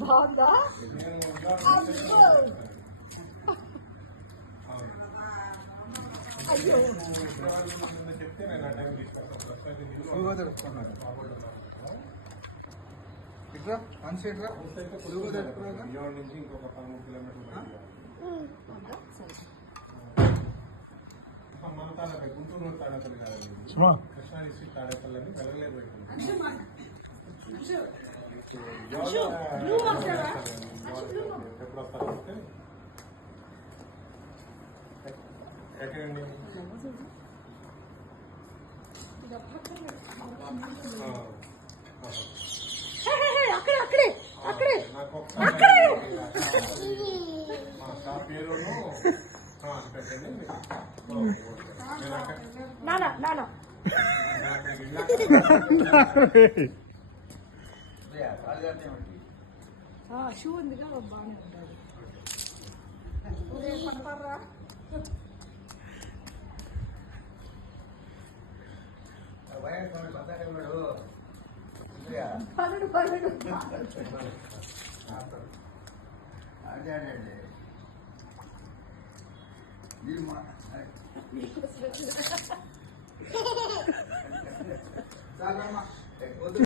బాగుందా? అయ్యో చెప్తే నేను ఆ టైం ఇట్రా వన్ సైడ్ రా బియాండ్ నుంచి ఇంకొక 13 కిలోమీటర్లు మన తాడపల్లి గుంటూరు తాడపల్లి కాదండి, కృష్ణా డిస్ట్రిక్ట్ తాడేపల్లి అని వెళ్ళలేదు పెట్టింది. ఎప్పుడు వస్తారు వస్తే ఎక్కడండి? అక్కడే అక్కడే అక్కడే నాకు మా స్టాఫ్ పేరును పెట్టండి. నానా నానా షూ ఉందిగా బాగానే ఉంటుంది. పడతారా? పన్నెండు అదే